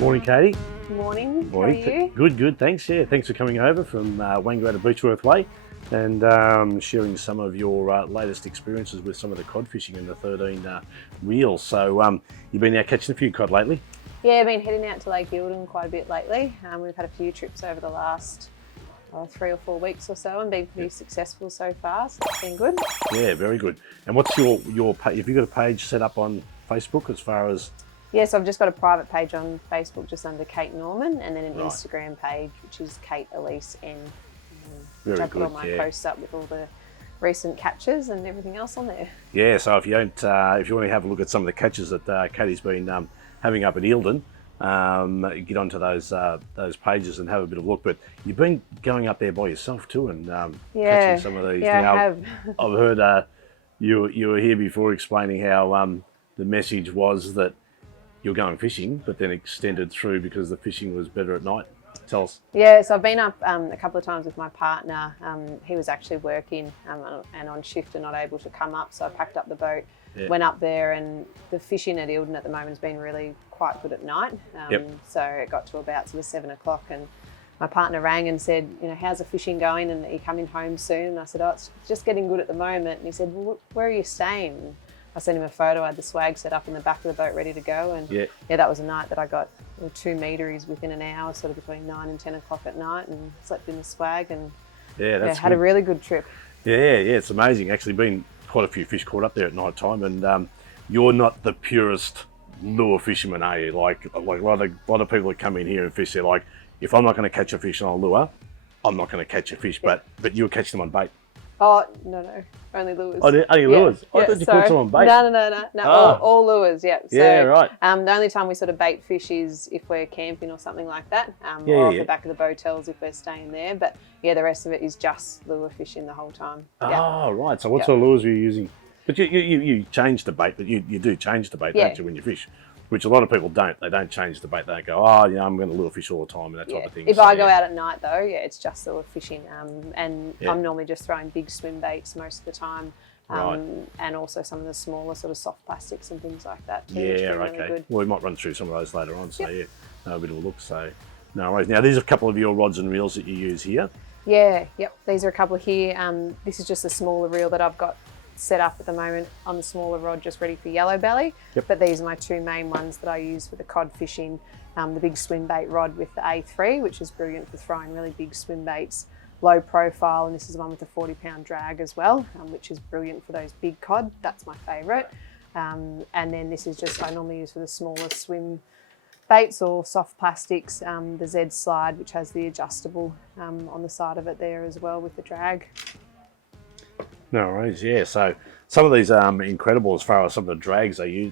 Morning, Katie. Morning. Morning. How are you? Good, thanks. Yeah, thanks for coming over from Wangaratta Beechworth Way and sharing some of your latest experiences with some of the cod fishing in the 13 reels. So you've been out catching a few cod lately? Yeah, I've been heading out to Lake Eildon quite a bit lately. We've had a few trips over the last 3 or 4 weeks or so and been pretty successful so far, so it's been good. Yeah, very good. And what's your page? Have you got a page set up on Facebook as far as? Yes, I've just got a private page on Facebook just under Kate Norman, and then an Right. Instagram page which is Kate Elise N. Very I put good, all my yeah. posts up with all the recent catches and everything else on there. Yeah, so if you don't, if you want to have a look at some of the catches that Katie's been having up at Eildon, get onto those pages and have a bit of a look. But you've been going up there by yourself too and catching some of these. Yeah, now, I have. I've heard you were here before explaining how the message was that you're going fishing, but then extended through because the fishing was better at night. Tell us. Yeah, so I've been up a couple of times with my partner. He was actually working and on shift and not able to come up, so I packed up the boat, went up there, and the fishing at Eildon at the moment has been really quite good at night. So it got to about sort of 7 o'clock and my partner rang and said, you know, how's the fishing going and are you coming home soon? And I said, oh, it's just getting good at the moment. And he said, well, where are you staying? And I sent him a photo. I had the swag set up in the back of the boat ready to go, and yeah, that was a night that I got 2 meteries within an hour, sort of between 9 and 10 o'clock at night, and slept in the swag, and had a really good trip. Yeah, it's amazing. Actually, been quite a few fish caught up there at night time, and you're not the purest lure fisherman, are you? Like a lot of people that come in here and fish, they're like, if I'm not going to catch a fish on a lure, I'm not going to catch a fish. But you're catching them on bait. Oh, no, only lures. Oh, only lures? I thought you caught some on bait. No, all lures, yeah. So, yeah, right. The only time we sort of bait fish is if we're camping or something like that, or off the back of the botels if we're staying there. But yeah, the rest of it is just lure fishing the whole time. Oh, right. So what sort of lures are you using? But you change the bait, but you do change the bait, don't you, when you fish? Which a lot of people don't. They don't change the bait. They go, I'm going to lure fish all the time and that type of thing. If I go out at night though, it's just lure fishing. And I'm normally just throwing big swim baits most of the time. And also some of the smaller sort of soft plastics and things like that too. Yeah, okay. Really good. Well, we might run through some of those later on. So a bit of a look. So no worries. Now, these are a couple of your rods and reels that you use here. Yeah, These are a couple here. This is just a smaller reel that I've got set up at the moment on the smaller rod, just ready for yellow belly. But these are my 2 main ones that I use for the cod fishing. The big swim bait rod with the A3, which is brilliant for throwing really big swim baits, low profile, and this is the one with the 40-pound drag as well, which is brilliant for those big cod. That's my favourite. And then this is just, I normally use for the smaller swim baits or soft plastics, the Z slide, which has the adjustable on the side of it there as well with the drag. No worries, yeah. So some of these are incredible as far as some of the drags they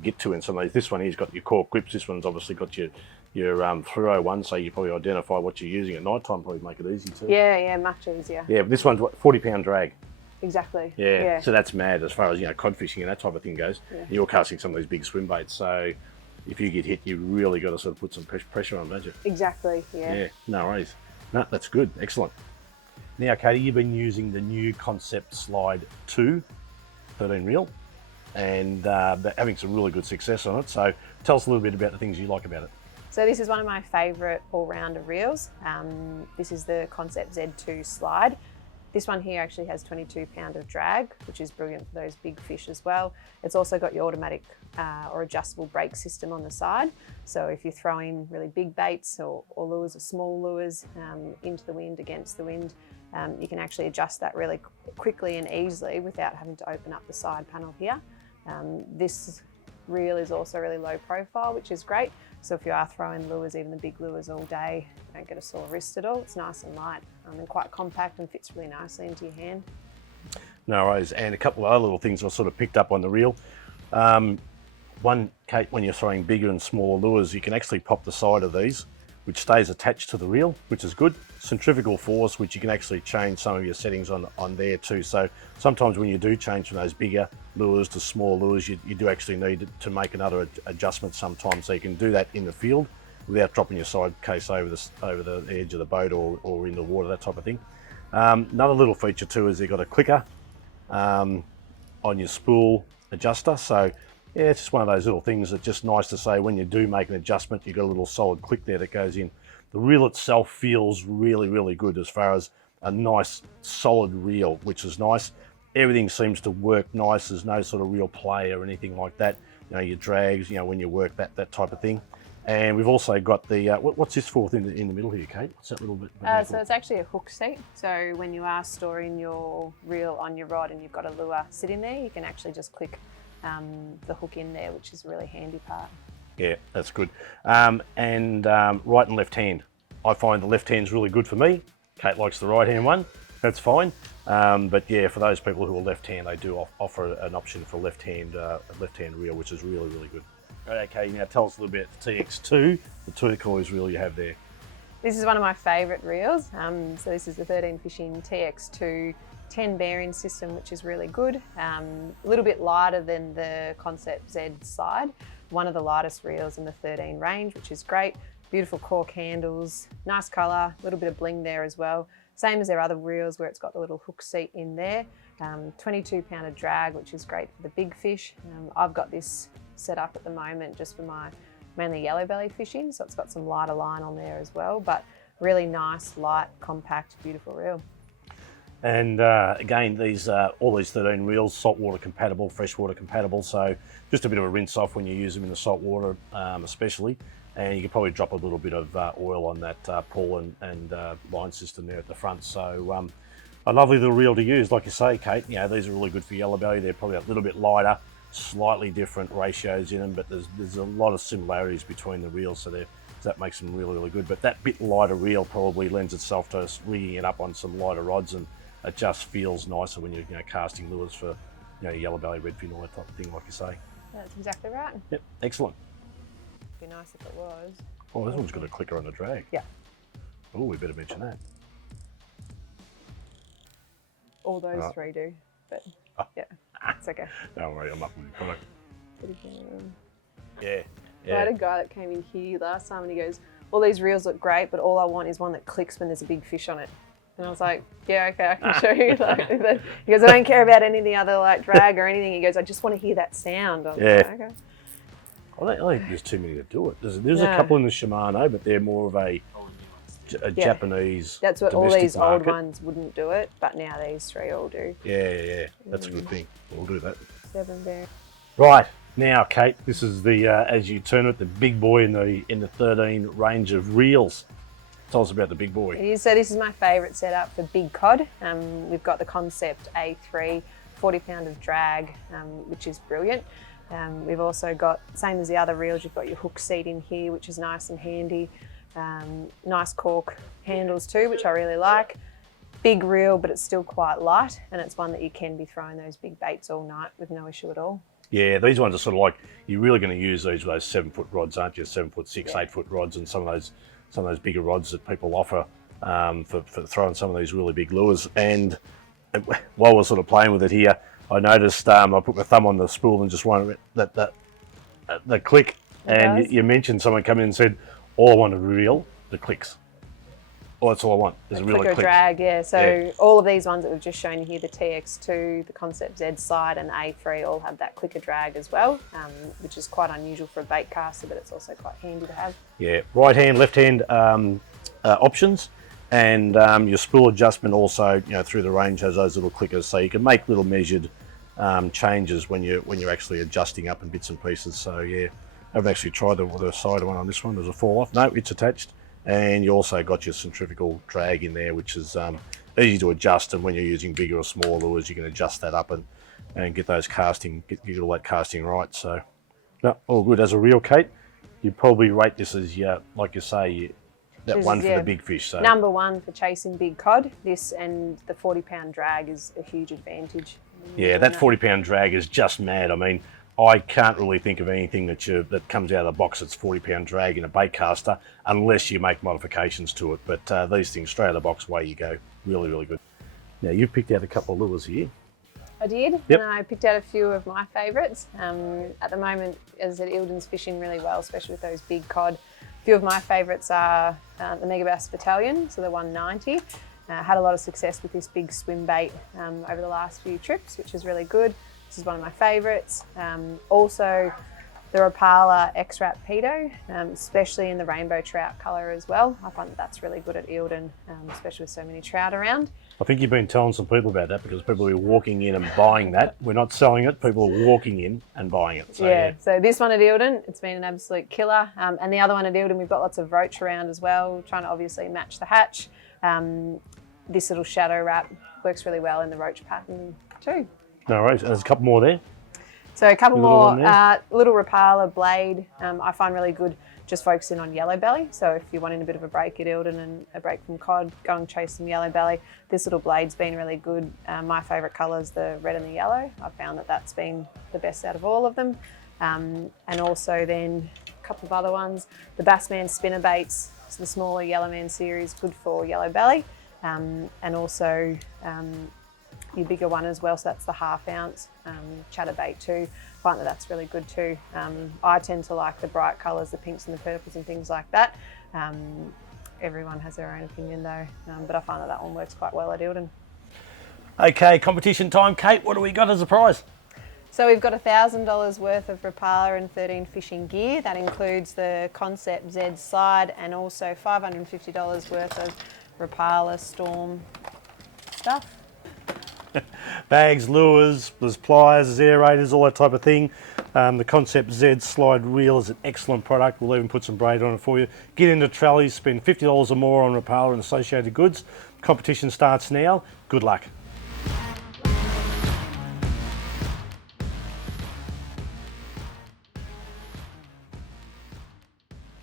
get to in some of these. This one here's got your cork grips. This one's obviously got your through one, so you probably identify what you're using at night time, probably make it easy too. Yeah, much easier. Yeah, but this one's what, 40-pound drag. Exactly. Yeah, so that's mad as far as cod fishing and that type of thing goes. You're casting some of these big swim baits, so if you get hit, you really got to sort of put some pressure on, don't you? Exactly. Yeah, no worries. No, that's good. Excellent. Now, Katie, you've been using the new Concept Slide 2 13 reel and having some really good success on it. So tell us a little bit about the things you like about it. So this is one of my favourite all-rounder reels. This is the Concept Z2 Slide. This one here actually has 22-pound of drag, which is brilliant for those big fish as well. It's also got your automatic or adjustable brake system on the side. So if you're throwing really big baits or lures or small lures into the wind, against the wind, you can actually adjust that really quickly and easily without having to open up the side panel here. This reel is also really low profile, which is great. So if you are throwing lures, even the big lures all day, you don't get a sore wrist at all. It's nice and light and quite compact and fits really nicely into your hand. No worries. And a couple of other little things I sort of picked up on the reel. One, Kate, when you're throwing bigger and smaller lures, you can actually pop the side of these, which stays attached to the reel, which is good. Centrifugal force, which you can actually change some of your settings on there too. So sometimes when you do change from those bigger lures to small lures, you do actually need to make another adjustment sometimes. So you can do that in the field without dropping your side case over the edge of the boat or in the water, that type of thing. Another little feature too is you've got a clicker on your spool adjuster. So Yeah, it's just one of those little things that's just nice to say when you do make an adjustment, you've got a little solid click there that goes in. The reel itself feels really, really good as far as a nice solid reel, which is nice. Everything seems to work nice. There's no sort of real play or anything like that. You know, your drags, you know, when you work that type of thing. And we've also got the, what's this fourth in the middle here, Kate? What's that little bit? So it's actually a hook seat. So when you are storing your reel on your rod and you've got a lure sitting there, you can actually just click the hook in there, which is a really handy part. Yeah, that's good. Right and left hand. I find the left hand's really good for me. Kate likes the right hand one. That's fine. But yeah, for those people who are left hand, they do offer an option for left hand reel, which is really, really good. Okay, now tell us a little bit about the TX2, the turquoise reel you have there. This is one of my favourite reels. So this is the 13 fishing TX2 10 bearing system, which is really good. A little bit lighter than the Concept Z slide. One of the lightest reels in the 13 range, which is great. Beautiful cork handles, nice colour, a little bit of bling there as well. Same as their other reels where it's got the little hook seat in there. 22 pound of drag, which is great for the big fish. I've got this set up at the moment just for my mainly yellow belly fishing, so it's got some lighter line on there as well, but really nice, light, compact, beautiful reel. And again, these all these 13 reels, saltwater compatible, freshwater compatible, so just a bit of a rinse off when you use them in the saltwater especially, and you can probably drop a little bit of oil on that pull and line system there at the front. So a lovely little reel to use, like you say, Kate. You know, these are really good for yellow belly. They're probably a little bit lighter, slightly different ratios in them, but there's a lot of similarities between the reels, so that makes them really, really good. But that bit lighter reel probably lends itself to us rigging it up on some lighter rods, and it just feels nicer when you're casting lures for yellow belly, redfin, all that type of thing, like you say. That's exactly right. Yep, excellent. It'd be nice if it was. Oh, this one's got a clicker on the drag. Yeah. Oh, we better mention that. All those three do, but yeah, it's okay. Don't worry, I'm up with your product. I Yeah. had a guy that came in here last time and he goes, all these reels look great, but all I want is one that clicks when there's a big fish on it. And I was like, yeah, okay, I can show you. He goes, I don't care about any of the other like drag or anything. He goes, I just want to hear that sound. I was like, okay. I don't think there's too many that do it. There's a couple in the Shimano, but they're more of a Japanese. That's what all these market. old ones wouldn't do it, but now these three all do. Yeah. That's a good thing. We'll do that. 7 bearing. Right. Now, Kate, this is the, as you turn it, the big boy in the 13 range of reels. Tell us about the big boy. It is. So this is my favourite setup for big cod. We've got the Concept A3, 40 pound of drag, which is brilliant. We've also got, same as the other reels, you've got your hook seat in here, which is nice and handy. Nice cork handles too, which I really like. Big reel, but it's still quite light, and it's one that you can be throwing those big baits all night with no issue at all. Yeah, these ones are sort of like, you're really going to use these with those 7-foot rods, aren't you? 7'6", 8-foot rods, and some of those bigger rods that people offer for throwing some of these really big lures. And while we're sort of playing with it here, I noticed I put my thumb on the spool and just wanted that click. And you mentioned someone come in and said, all I want is reel, the clicks. Oh, that's all I want. There's a reel of clicks. Drag, yeah. So all of these ones that we've just shown you here, the TX2, the Concept Z slide, and the A3 all have that clicker drag as well, which is quite unusual for a bait caster, but it's also quite handy to have. Yeah, right hand, left hand options, and your spool adjustment also, through the range has those little clickers, so you can make little measured changes when you're actually adjusting up in bits and pieces. So yeah, I've actually tried the side one on this one. There's a fall off. No, it's attached. And you also got your centrifugal drag in there, which is easy to adjust. And when you're using bigger or smaller lures, you can adjust that up and get those casting, get all that casting right. So, no, all good. As a reel, Kate, you'd probably rate this as like you say, that one for the big fish. So number one for chasing big cod. This and the 40-pound drag is a huge advantage. Yeah, that 40-pound drag is just mad. I mean, I can't really think of anything that comes out of the box that's 40-pound drag in a bait caster unless you make modifications to it. But these things straight out of the box, away you go. Really, really good. Now, you've picked out a couple of lures here. I did, yep. And I picked out a few of my favourites. At the moment, as I said, Eildon's fishing really well, especially with those big cod. A few of my favourites are the Megabass Battalion, so the 190. Had a lot of success with this big swim bait over the last few trips, which is really good. This is one of my favourites. Also, the Rapala X-Wrap Pedo, especially in the rainbow trout colour as well. I find that that's really good at Eildon, especially with so many trout around. I think you've been telling some people about that because people are walking in and buying that. We're not selling it, people are walking in and buying it. So, yeah, so this one at Eildon, it's been an absolute killer. And the other one at Eildon, we've got lots of roach around as well, trying to obviously match the hatch. This little shadow wrap works really well in the roach pattern too. No worries, there's a couple more there. So a couple more, little little Rapala blade, I find really good just focusing on yellow belly. So if you're wanting a bit of a break at Eildon and a break from cod, go and chase some yellow belly. This little blade's been really good. My favourite colour is the red and the yellow. I've found that that's been the best out of all of them. And also then a couple of other ones. The Bassman spinnerbaits, it's the smaller Yellowman series, good for yellow belly. And also your bigger one as well, so that's the 1/2 ounce chatterbait too. I find that that's really good too. I tend to like the bright colours, the pinks and the purples and things like that. Everyone has their own opinion though, but I find that that one works quite well at Eildon. Okay, competition time. Kate, what do we got as a prize? So we've got $1,000 worth of Rapala and 13 fishing gear. That includes the Concept Z slide and also $550 worth of Rapala Storm stuff. Bags, lures, there's pliers, there's aerators, all that type of thing. The Concept Z slide reel is an excellent product. We'll even put some braid on it for you. Get into Trelly, spend $50 or more on Rapala and associated goods. Competition starts now. Good luck.